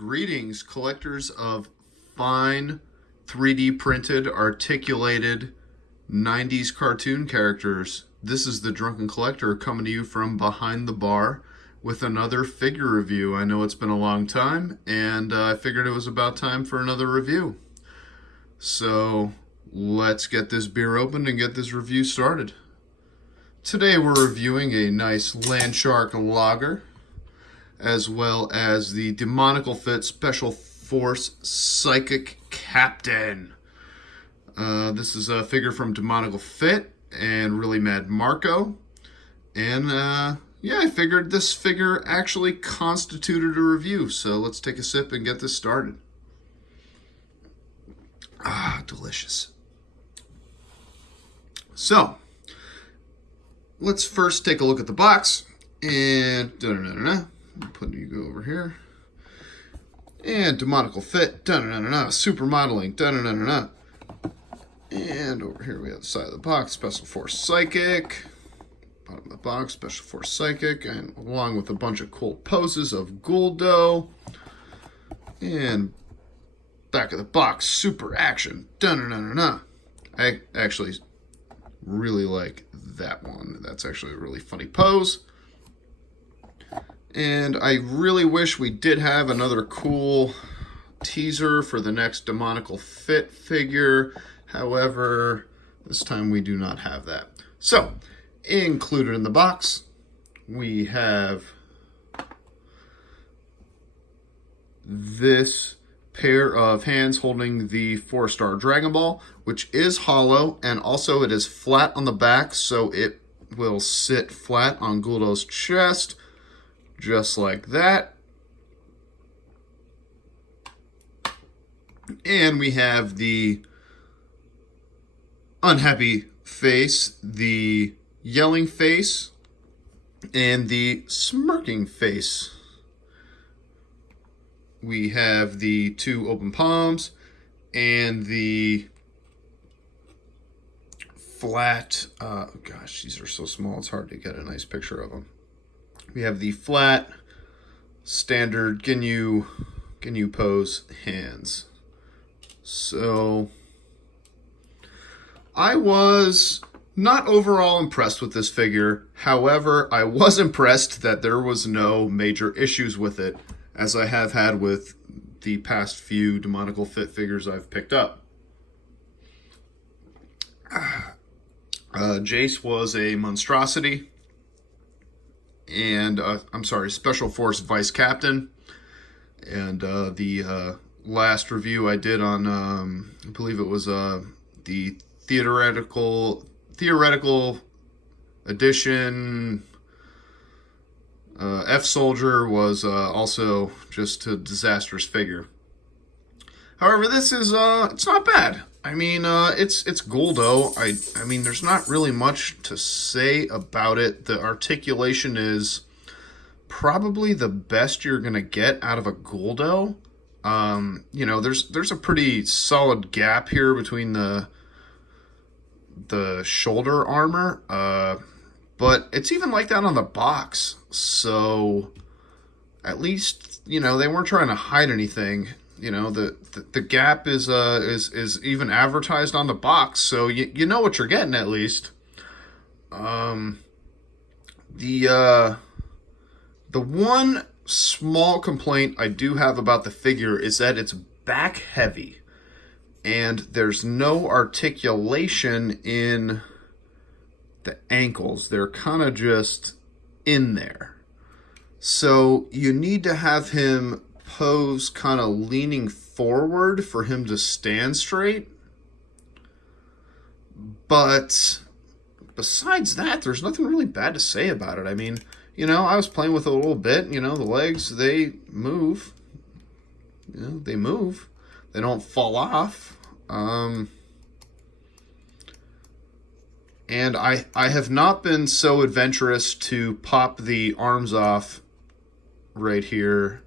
Greetings, collectors of fine 3D printed, articulated 90s cartoon characters. This is the Drunken Collector coming to you from behind the bar with another figure review. I know it's been a long time, and I figured it was about time for another review. So let's get this beer opened and get this review started. Today we're reviewing a nice Landshark lager, as well as the Demoniacal Fit Special Force Psychic Captain. This is a figure from Demoniacal Fit and Really Mad Marco. And yeah, I figured this figure actually constituted a review. So let's take a sip and get this started. Ah, delicious. So, let's first take a look at the box. And put you over here. And Demoniacal Fit, super modeling, and over here we have the side of the box, Special Force Psychic, bottom of the box, Special Force Psychic, and along with a bunch of cool poses of guldo, and back of the box, super action, I actually really like that one. That's actually a really funny pose. And I really wish we did have another cool teaser for the next Demoniacal Fit figure. However, this time we do not have that. So, included in the box, we have this pair of hands holding the 4-star Dragon Ball, which is hollow, and also it is flat on the back, so it will sit flat on Guldo's chest. Just like that. And we have the unhappy face, the yelling face, and the smirking face. We have the two open palms and the flat, gosh, these are so small, it's hard to get a nice picture of them. We have the flat, standard Ginyu pose hands. So, I was not overall impressed with this figure. However, I was impressed that there was no major issues with it, as I have had with the past few Demoniacal Fit figures I've picked up. Jace was a monstrosity. And, Special Force Vice Captain. And the last review I did on, I believe it was the theoretical edition F-Soldier was also just a disastrous figure. However, this is, it's not bad. I mean, it's Guldo. I mean, there's not really much to say about it. The articulation is probably the best you're gonna get out of a Guldo. You know, there's a pretty solid gap here between the shoulder armor, but it's even like that on the box. So at least, you know, they weren't trying to hide anything. You know, the gap is even advertised on the box, so you know what you're getting at least. The one small complaint I do have about the figure is that it's back heavy, and there's no articulation in the ankles. They're kind of just in there. So you need to have him pose kind of leaning forward for him to stand straight. But besides that, there's nothing really bad to say about it. I mean, you know, I was playing with it a little bit. You know, the legs, they move. You know, they move. They don't fall off. And I have not been so adventurous to pop the arms off right here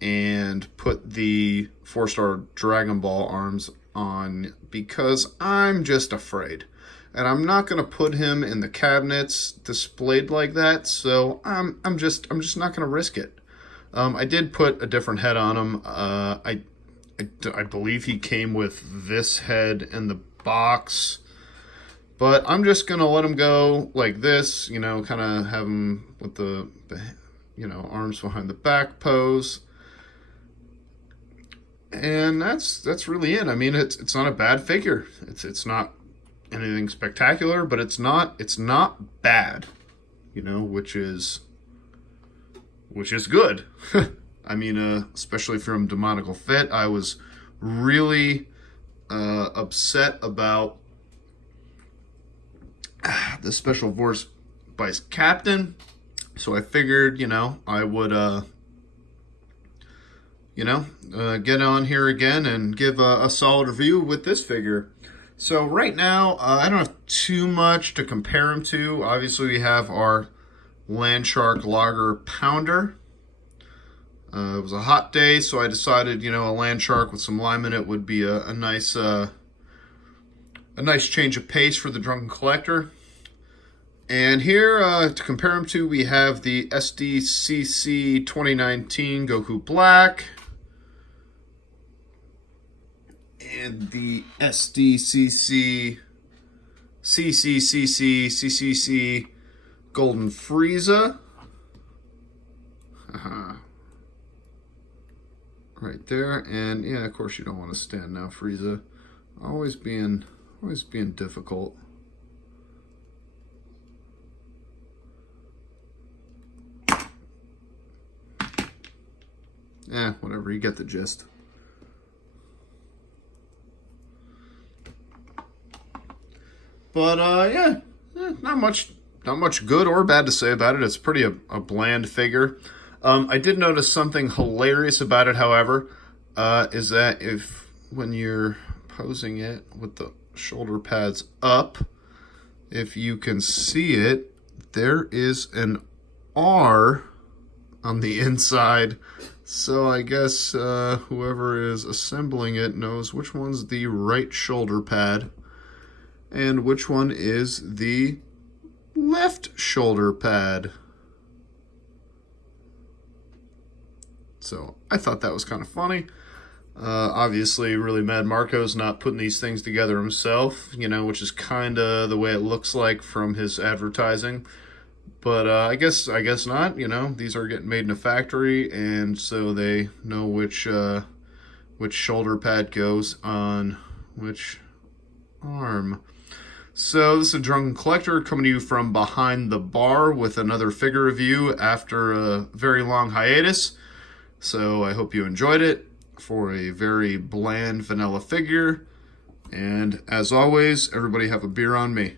and put the 4-star Dragon Ball arms on because I'm just afraid. And I'm not going to put him in the cabinets displayed like that, so I'm just not going to risk it. I did put a different head on him. I believe he came with this head in the box. But I'm just going to let him go like this, you know, kind of have him with the, you know, arms behind the back pose. And that's really it. I mean, it's not a bad figure. It's not anything spectacular, but it's not bad, you know, which is good. I mean, especially from Demoniacal Fit, I was really upset about the Special Force Vice Captain. So I figured, you know, I would, get on here again and give a solid review with this figure. So right now, I don't have too much to compare him to. Obviously, we have our Landshark Lager Pounder. It was a hot day, so I decided, you know, a Landshark with some lime in it would be a nice change of pace for the Drunken Collector. And here, to compare them to, we have the SDCC 2019 Goku Black and the SDCC CCCC Golden Frieza. Right there, and yeah, of course you don't want to stand now, Frieza. Always being difficult. Whatever, you get the gist. But not much good or bad to say about it. It's pretty a bland figure. I did notice something hilarious about it, however, is that when you're posing it with the shoulder pads up, if you can see it, there is an R on the inside. So I guess whoever is assembling it knows which one's the right shoulder pad and which one is the left shoulder pad. So I thought that was kind of funny. Obviously, really mad Marco's not putting these things together himself, you know, which is kind of the way it looks like from his advertising. But I guess not. You know, these are getting made in a factory, and so they know which shoulder pad goes on which arm. So this is a Drunken Collector coming to you from behind the bar with another figure review after a very long hiatus. So I hope you enjoyed it for a very bland vanilla figure. And as always, everybody have a beer on me.